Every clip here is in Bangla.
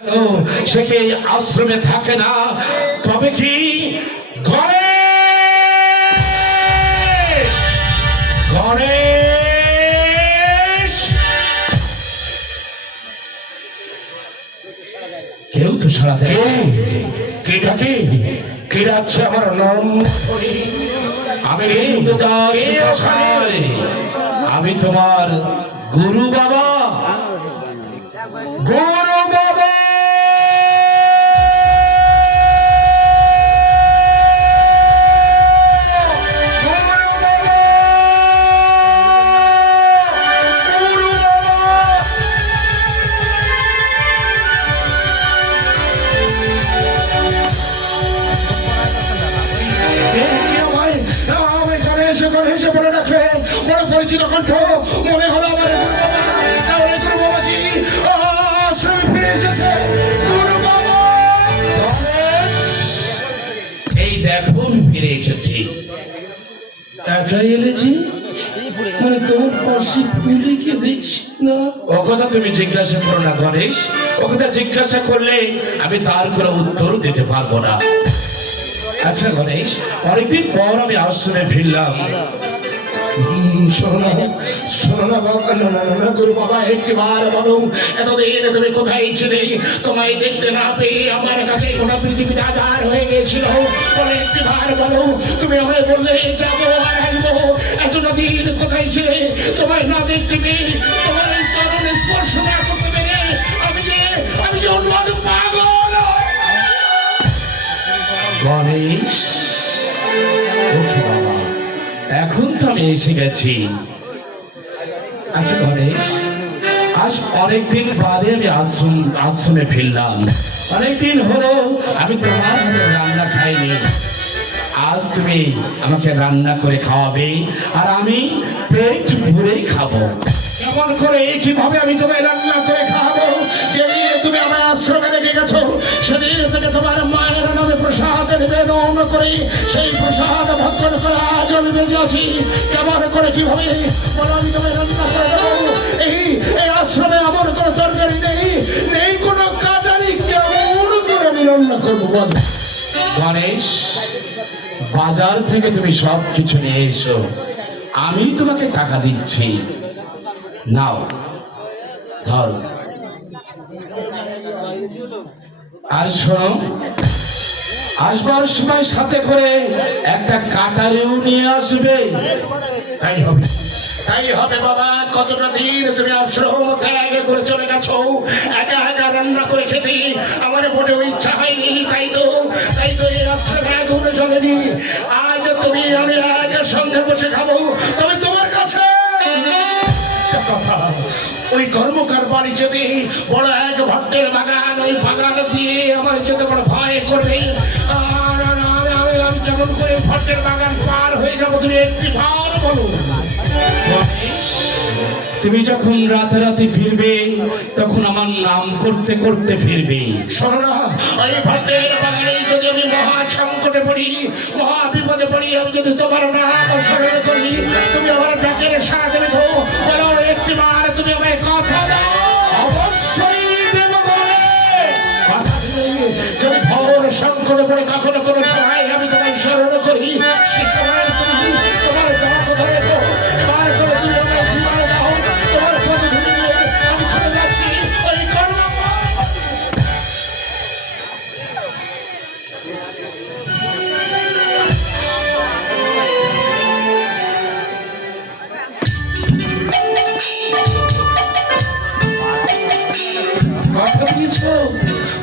সে কি আশ্রমে থাকে না? তবে কি গণেশ গণেশ কেউ তো সারা দেয়। কে ডাকে? কে ডাকছে আমার নাম? আমি তোমার গুরু বাবা। গুরু বাবা পরিচিত কণ্ঠ মনে হলো আমার গুরু বাবা। তাহলে গুরু বাবা কি আশ্রমে ফিরে এসেছে? গুরু বাবা এই দেখো ফিরে এসেছি। একাই এলেছি মানে তোমার পাশে পুলিকে দেখছি না। ও কথা তুমি জিজ্ঞাসা করো না গণেশ। ও কথা জিজ্ঞাসা করলে আমি তার কোনো উত্তর দিতে পারবো না। আচ্ছা গণেশ, অনেকদিন পর আমি আশ্রমে ফিরলাম। গুরু বাবা একটিবার বলো, এতদিন তুমি কোথায় ছিলে? তোমায় দেখতে না পেয়ে আমার কাছে কোনো পৃথিবীতে আধার হয়ে গিয়েছিল। একটিবার বলো, তুমি আমায় বললে যাবো আর আসবো, এতদিন কোথায় ছিলে? তোমায় না দেখতে পেয়ে, তোমার এই চরণে স্পর্শ না করতে পেরে আমি যে অনুবাদ পাগল। গণেশ এখন তো আমি এসে গেছি। আচ্ছা গণেশ, আজ অনেকদিন বাদে আমি আশ্রমে ফিরলাম। অনেকদিন হলো আমি তোমার রান্না খাইনি। আজ তুমি আমাকে রান্না করে খাওয়াবে আর আমি পেট ভরেই খাবো। কেমন করে কিভাবে আমি তোমায় রান্না করে খাওয়াবো? যেদিন তুমি আমার আশ্রমে রেখে গেছো সেদিন থেকে তোমার মায়ের নামে প্রসাদ নিবেদন করি, সেই প্রসাদ ভক্ষণ করে আজ আমি বেঁচে আছি। কেমন করে কিভাবে বলো আমি তোমায় রান্না করে দেবো? এই আশ্রমে আমার কোনো তরকারি নেই কোনো কাটারি, কেমন করে আমি রান্না করবো বল? গণেশ, বাজার থেকে তুমি সব কিছু নিয়ে এসো, আমি তোমাকে টাকা দিচ্ছি। নাও ধর। আর শোনো, আসবার সময় সাথে করে একটা কাটারিও নিয়ে আসবে। তাই হবে, তাই হবে বাবা। কতটা দিন তুমি আশ্রম ত্যাগ করে চলে গেছো, একা একা রান্না করে খেতে আমার মনে ইচ্ছা হয়নি। তাই তো এই আশ্রমে আগুন জ্বলেনি। আজ তুমি আমি একা সঙ্গে বসে খাবো। তবে তোমার কাছে ওই কর্মকার বাড়ি যদি বড় এক ভট্টের বাগান, ওই বাগান দিয়ে আমার যেতে বড় ভয় করবে। আর আমি কেমন করে ভট্টের বাগান পার হয়ে যাবো? তুমি একটি ভার বলো। তুমি যখন রাতারাতি ফিরবে তখন আমার নাম করতে করতে ফিরবে। শোনো না, ওই ভট্টের বাগানে যদি আমি মহা সংকটে পড়ি, মহা বিপদে পড়ি, আমি যদি তোমার নাম স্মরণ করি, তুমি আমার ডাকের সাড়া দেবে তো? বলো একটিবার তুমি আমায় কথা দাও। অবশ্যই দেব বলে কথা দিলে যদি ভোর সংকটে পড়ে কখনো কোনো সময় আমি তোমায় স্মরণ করি, সে সময় তুমি তোমার দেওয়া কথা রেখো। এবার করে তুমি আমায় জীবনে দাও, তোমার প্রতিদিন আমি চলে যাচ্ছি ওই কর্ম। কথা দিয়েছ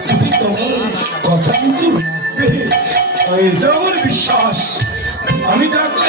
তুমি, তোমার কথা কিন্তু এটা আমার বিশ্বাস। আমি ডাকলে